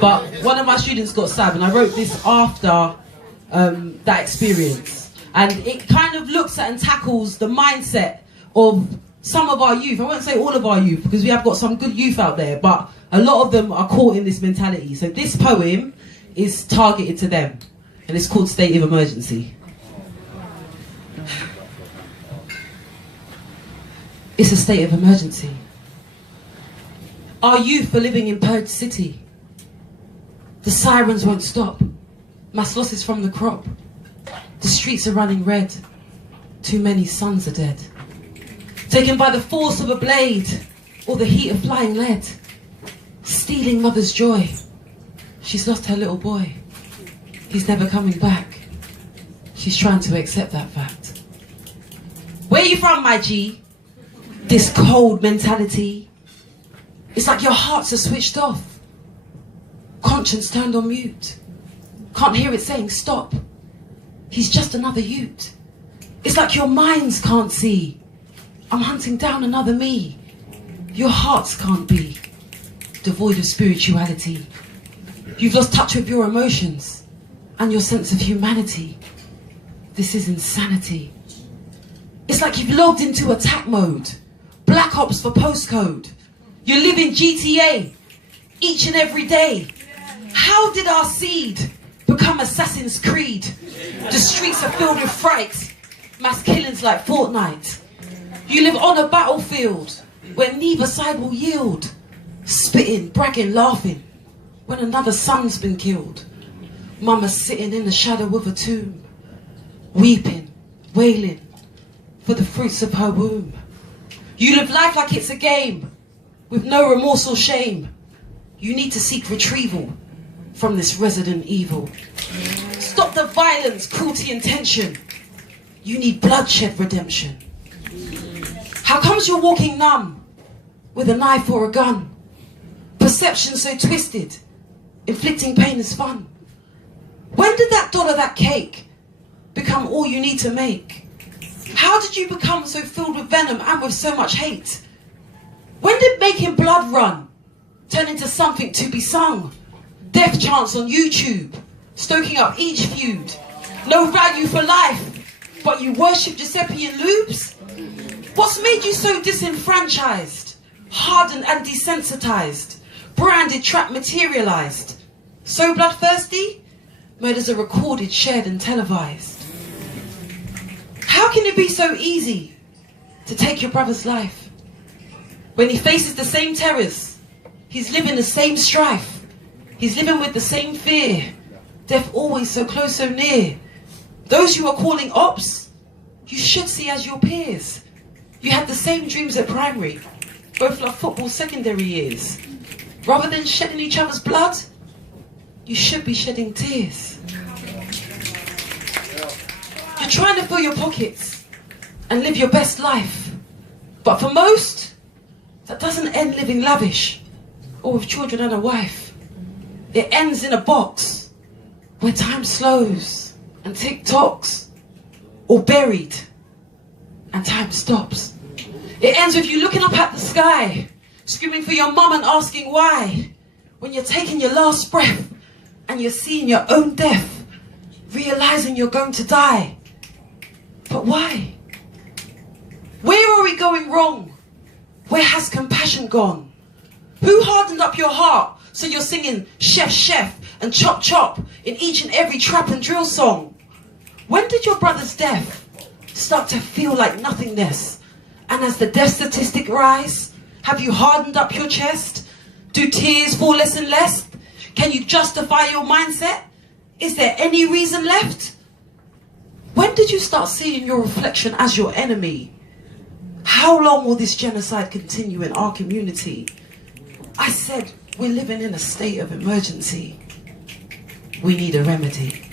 But one of my students got stabbed, and I wrote this after that experience. And it kind of looks at and tackles the mindset of some of our youth. I won't say all of our youth, because we have got some good youth out there, but a lot of them are caught in this mentality. So this poem is targeted to them, and it's called State of Emergency. It's a state of emergency. Our youth are living in purged city. The sirens won't stop. Mass losses from the crop. The streets are running red. Too many sons are dead. Taken by the force of a blade, or the heat of flying lead. Stealing mother's joy. She's lost her little boy. He's never coming back. She's trying to accept that fact. Where you from, my G? This cold mentality. It's like your hearts are switched off. Conscience turned on mute. Can't hear it saying stop. He's just another Ute. It's like your minds can't see. I'm hunting down another me. Your hearts can't be devoid of spirituality. You've lost touch with your emotions and your sense of humanity. This is insanity. It's like you've logged into attack mode. Black Ops for postcode. You live in GTA each and every day. How did our seed become Assassin's Creed? The streets are filled with fright. Mass killings like Fortnite. You live on a battlefield where neither side will yield. Spitting, bragging, laughing when another son's been killed. Mama's sitting in the shadow of a tomb, weeping, wailing for the fruits of her womb. You live life like it's a game, with no remorse or shame. You need to seek retrieval from this resident evil. Stop the violence, cruelty and tension. You need bloodshed redemption. How comes you're walking numb with a knife or a gun? Perception so twisted, inflicting pain is fun. When did that dollar, that cake, become all you need to make? How did you become so filled with venom and with so much hate? When did making blood run turn into something to be sung? Death chants on YouTube, stoking up each feud. No value for life, but you worship Giuseppe and Lubes? What's made you so disenfranchised, hardened and desensitized, branded, trapped, materialized? So bloodthirsty? Murders are recorded, shared and televised. How can it be so easy to take your brother's life? When he faces the same terrors, he's living the same strife. He's living with the same fear. Death always so close, so near. Those you are calling ops, you should see as your peers. You had the same dreams at primary, both love football secondary years. Rather than shedding each other's blood, you should be shedding tears. You're trying to fill your pockets and live your best life. But for most, that doesn't end living lavish or with children and a wife. It ends in a box where time slows and tick-tocks, or buried and time stops. It ends with you looking up at the sky, screaming for your mum and asking why, when you're taking your last breath and you're seeing your own death, realizing you're going to die. But why? Where are we going wrong? Where has compassion gone? Who hardened up your heart so you're singing chef, chef and chop, chop in each and every trap and drill song? When did your brother's death start to feel like nothingness? And as the death statistic rise, have you hardened up your chest? Do tears fall less and less? Can you justify your mindset? Is there any reason left? When did you start seeing your reflection as your enemy? How long will this genocide continue in our community? I said, we're living in a state of emergency. We need a remedy.